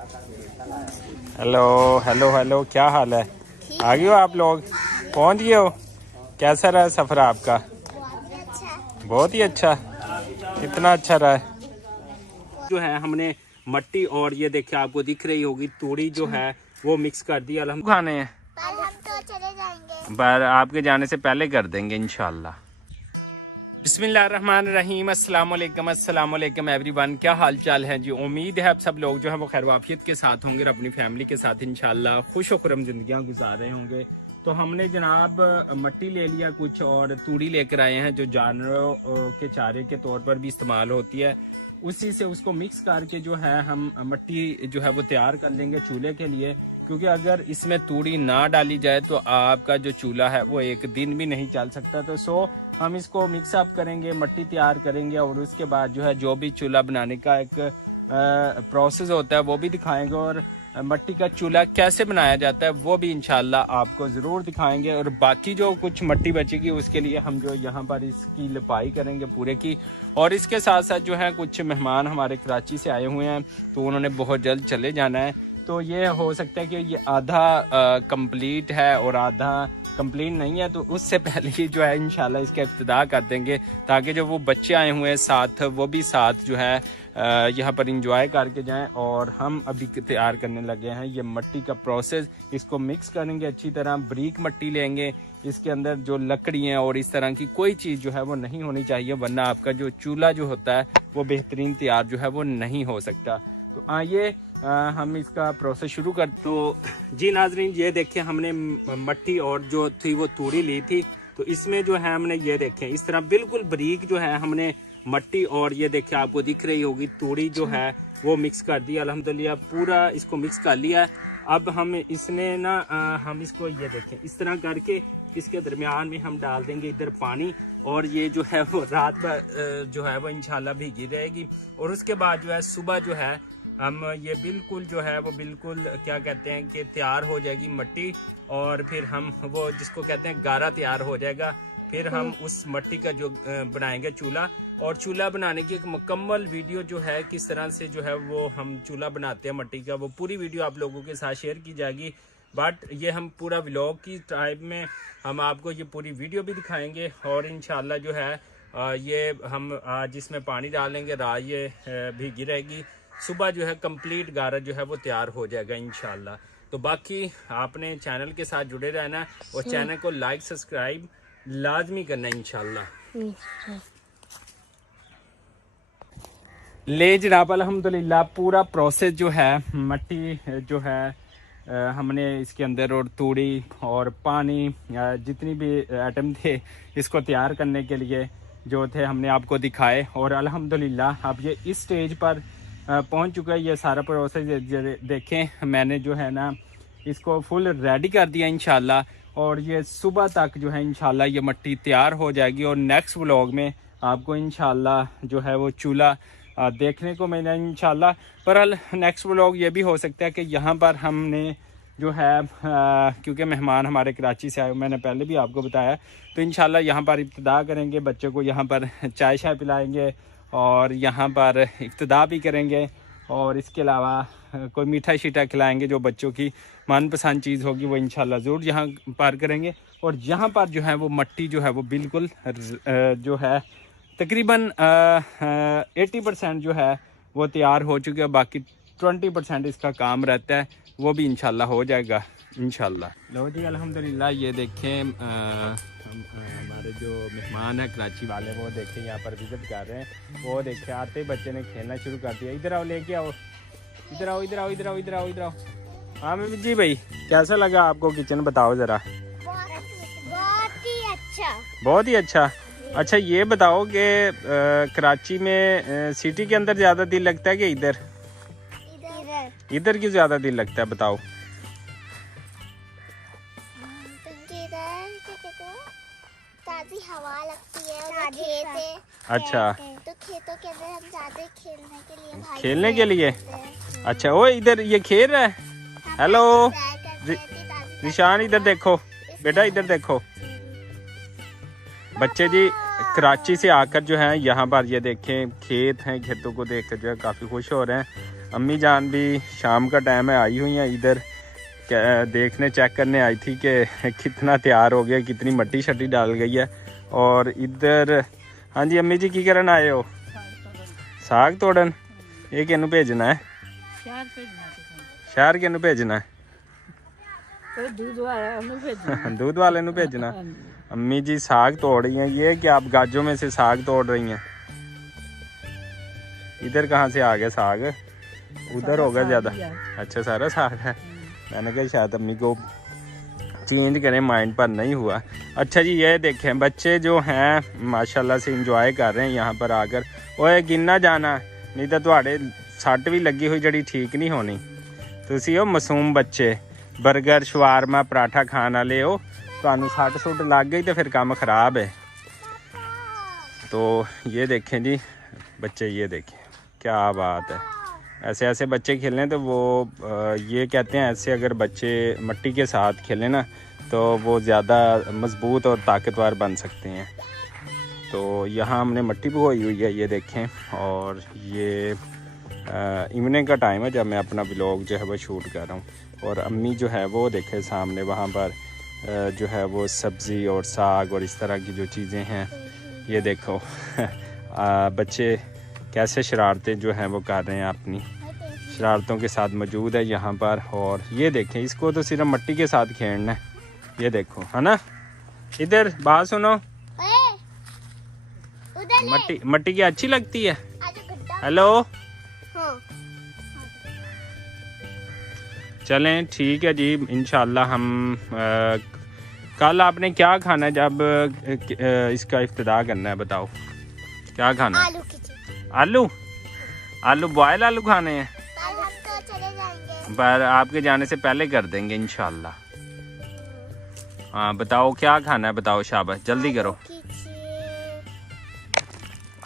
Hello hello hello, क्या हाल है? आ गए हो आप लोग? पहुंच गए हो? कैसा रहा सफ़र आपका? बहुत ही अच्छा। कितना अच्छा रहा है? जो है हमने मट्टी और ये देखिए आपको दिख रही होगी तूड़ी जो है वो मिक्स कर दी। हम खाने हैं पर हम तो चले जाएंगे, पर आपके जाने से पहले कर देंगे इंशाल्लाह। बिस्मिल्लाहिर्रहमानिर्रहीम, अस्सलाम वालेकुम एवरीवन। क्या हाल चाल है जी? उम्मीद है आप सब लोग जो है वो खैर वाफियत के साथ होंगे और अपनी फैमिली के साथ इंशाल्लाह खुश खुरम जिंदगियां गुजार रहे होंगे। तो हमने जनाब मट्टी ले लिया कुछ और तूड़ी लेकर आए हैं जो जानवरों के चारे के तौर पर भी इस्तेमाल होती है। उसी से उसको मिक्स करके जो है हम मट्टी जो है वो तैयार कर लेंगे चूल्हे के लिए। क्योंकि अगर इसमें तूड़ी ना डाली जाए तो आपका जो चूल्हा है वो एक दिन भी नहीं चल सकता। तो हम इसको मिक्स अप करेंगे, मट्टी तैयार करेंगे और उसके बाद जो है जो भी चूल्हा बनाने का एक प्रोसेस होता है वो भी दिखाएंगे और मट्टी का चूल्हा कैसे बनाया जाता है वो भी इंशाल्लाह आपको ज़रूर दिखाएंगे। और बाकी जो कुछ मट्टी बचेगी उसके लिए हम जो यहाँ पर इसकी लिपाई करेंगे पूरे की। और इसके साथ साथ जो है कुछ मेहमान हमारे कराची से आए हुए हैं तो उन्होंने बहुत जल्द चले जाना है। तो ये हो सकता है कि ये आधा कंप्लीट है और आधा कंप्लीट नहीं है। तो उससे पहले ही जो है इंशाल्लाह इसका इब्तिदा कर देंगे ताकि जो वो बच्चे आए हुए हैं साथ वो भी साथ जो है यहाँ पर इंजॉय करके जाएं। और हम अभी तैयार करने लगे हैं ये मट्टी का प्रोसेस। इसको मिक्स करेंगे अच्छी तरह, बारीक मट्टी लेंगे। इसके अंदर जो लकड़ियाँ और इस तरह की कोई चीज़ जो है वो नहीं होनी चाहिए, वरना आपका जो चूल्हा जो होता है वो बेहतरीन तैयार जो है वो नहीं हो सकता। तो आइए हम इसका प्रोसेस शुरू कर। तो जी नाजरीन, ये देखें हमने मट्टी और जो थी वो तूड़ी ली थी। तो इसमें जो है हमने ये देखें इस तरह बिल्कुल बारीक जो है हमने मट्टी और ये देखें आपको दिख रही होगी तूड़ी जो है वो मिक्स कर दी। अल्हम्दुलिल्लाह पूरा इसको मिक्स कर लिया। अब हम इसने ना हम इसको ये देखें इस तरह करके इसके दरमियान में हम डाल देंगे इधर पानी और ये जो है वो रात भर जो है वो इंशाल्लाह भीगी रहेगी। और उसके बाद जो है सुबह जो है हम ये बिल्कुल जो है वो बिल्कुल क्या कहते हैं कि तैयार हो जाएगी मट्टी। और फिर हम वो जिसको कहते हैं गारा तैयार हो जाएगा। फिर हम उस मट्टी का जो बनाएंगे चूल्हा। और चूल्हा बनाने की एक मुकम्मल वीडियो जो है किस तरह से जो है वो हम चूल्हा बनाते हैं मट्टी का, वो पूरी वीडियो आप लोगों के साथ शेयर की जाएगी। बट ये हम पूरा व्लॉग की टाइप में हम आपको ये पूरी वीडियो भी दिखाएंगे। और इंशाल्लाह जो है ये हम आज इसमें पानी डालेंगे, रात ये भीगी रहेगी। सुबह जो है कंप्लीट गारा जो है वो तैयार हो जाएगा इंशाल्लाह। तो बाकी आपने चैनल के साथ जुड़े रहना और चैनल को लाइक सब्सक्राइब लाजमी करना इंशाल्लाह। ले जनाब अल्हम्दुलिल्लाह पूरा प्रोसेस जो है मट्टी जो है हमने इसके अंदर और तूड़ी और पानी जितनी भी आइटम थे इसको तैयार करने के लिए जो थे हमने आपको दिखाए। और अल्हम्दुलिल्लाह अब ये इस स्टेज पर पहुंच चुका है। ये सारा प्रोसेस देखें मैंने जो है ना इसको फुल रेडी कर दिया इंशाल्लाह। और ये सुबह तक जो है इंशाल्लाह ये मट्टी तैयार हो जाएगी। और नेक्स्ट व्लॉग में आपको इंशाल्लाह जो है वो चूल्हा देखने को मिला इंशाल्लाह। पर नेक्स्ट व्लॉग ये भी हो सकता है कि यहाँ पर हमने जो है क्योंकि मेहमान हमारे कराची से आए, मैंने पहले भी आपको बताया, तो इंशाल्लाह यहाँ पर इब्तिदा करेंगे, बच्चों को यहाँ पर चाय शाय पिलाएंगे और यहाँ पर इब्तिदा भी करेंगे। और इसके अलावा कोई मीठा शीठा खिलाएंगे, जो बच्चों की मनपसंद चीज़ होगी वो इंशाल्लाह ज़रूर यहाँ पर करेंगे। और यहाँ पर जो है वो मट्टी जो है वो बिल्कुल जो है तकरीबन 80% जो है वो तैयार हो चुके हैं। बाकी 20% इसका काम रहता है, वो भी इंशाल्लाह हो जाएगा इंशाल्लाह। लो जी अल्हम्दुलिल्लाह ये देखें हमारे जो मेहमान हैं कराची वाले वो देखें यहाँ पर विजिट कर रहे हैं। वो देखें आते ही बच्चे ने खेलना शुरू कर दिया। इधर आओ, लेके आओ, इधर आओ, इधर आओ, इधर आओ, इधर आओ, इधर आओ। हाँ मैं जी भाई, कैसा लगा आपको किचन, बताओ ज़रा। बहुत ही अच्छा। बहुत ही अच्छा। अच्छा ये बताओ कि कराची में सिटी के अंदर ज़्यादा दिल लगता है कि इधर? इधर क्यों ज़्यादा दिल लगता है बताओ? ताज़ी हवा लगती है और खेत है। अच्छा, तो खेतों के अंदर हम जाते हैं खेलने के लिए। भाई खेलने के लिए? अच्छा वो इधर ये खेल रहा है। हेलो निशान, इधर देखो बेटा, इधर देखो। बच्चे जी कराची से आकर जो है यहाँ पर ये देखें खेत हैं, खेतों को देखकर जो है काफ़ी खुश हो रहे हैं। अम्मी जान भी शाम का टाइम है आई हुई हैं इधर देखने चेक करने आई थी कि कितना तैयार हो गया, कितनी मट्टी शट्टी डाल गई है। और इधर हाँ जी अम्मी जी की करन आए हो? साग तोड़न। ये किनू भेजना है? शहर किनू भेजना है? दूध वाले नू भेजना। अम्मी जी साग तोड़ रही हैं। ये कि आप गाजों में से साग तोड़ रही हैं? इधर कहाँ से आ गया साग? उधर होगा ज्यादा। अच्छा सारा साग है। मैंने कहा शायद अम्मी को चेंज करें माइंड, पर नहीं हुआ। अच्छा जी ये देखें बच्चे जो हैं माशाल्लाह से इंजॉय कर रहे हैं यहाँ पर आकर। ओए गिनना जाना नहीं तो ਤੁਹਾਡੇ सट भी लगी हुई जड़ी ठीक नहीं होनी। तुसी हो मासूम बच्चे, बर्गर शवारमा पराठा खाने वाले हो, ਤੁਹਾਨੂੰ सट सुट लग गई तो फिर काम खराब है। तो ये देखें जी बच्चे, ये देखें क्या बात है। ऐसे ऐसे बच्चे खेलें तो वो ये कहते हैं ऐसे अगर बच्चे मिट्टी के साथ खेलें ना तो वो ज़्यादा मज़बूत और ताकतवर बन सकते हैं। तो यहाँ हमने मिट्टी भिगोई हुई है, ये देखें। और ये इवनिंग का टाइम है जब मैं अपना व्लॉग जो है वो शूट कर रहा हूँ। और अम्मी जो है वो देखे सामने वहाँ पर जो है वो सब्ज़ी और साग और इस तरह की जो चीज़ें हैं ये देखो। बच्चे कैसे शरारतें जो हैं वो कर रहे हैं, अपनी शरारतों के साथ मौजूद है यहाँ पर। और ये देखें इसको तो सिर्फ मिट्टी के साथ खेलना है, ये देखो है ना। इधर बात सुनो, मट्टी की अच्छी लगती है। हेलो चलें ठीक है जी, इंशाल्लाह हम कल आपने क्या खाना है जब इसका इफ्तिताह करना है? बताओ क्या खाना है? आलू आलू बॉयल आलू खाने हैं? चले जाएंगे पर आपके जाने से पहले कर देंगे इंशाल्लाह। हाँ बताओ क्या खाना है, बताओ शाबाश जल्दी करो।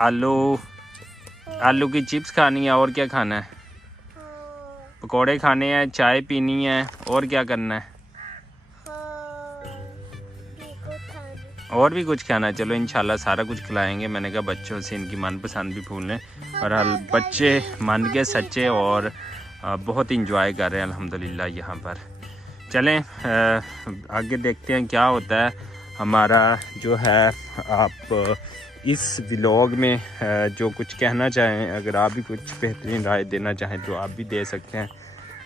आलू की चिप्स खानी है, और क्या खाना है? पकोड़े खाने हैं, चाय पीनी है, और क्या करना है? और भी कुछ खाना है। चलो इंशाल्लाह सारा कुछ खिलाएंगे। मैंने कहा बच्चों से इनकी मनपसंद भी भूल लें। और बच्चे मन के सच्चे और बहुत इंजॉय कर रहे हैं अल्हम्दुलिल्लाह यहाँ पर। चलें आगे देखते हैं क्या होता है हमारा जो है। आप इस व्लॉग में जो कुछ कहना चाहें, अगर आप भी कुछ बेहतरीन राय देना चाहें तो आप भी दे सकते हैं।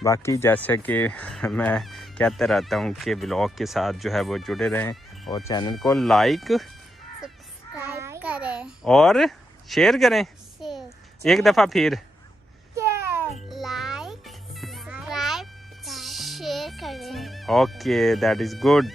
बाकी जैसे कि मैं कहता रहता हूँ कि व्लॉग के साथ जो है वो जुड़े रहें और चैनल को लाइक सब्सक्राइब करें और शेयर करें। एक दफ़ा फिर लाइक सब्सक्राइब शेयर करें। Okay that is good.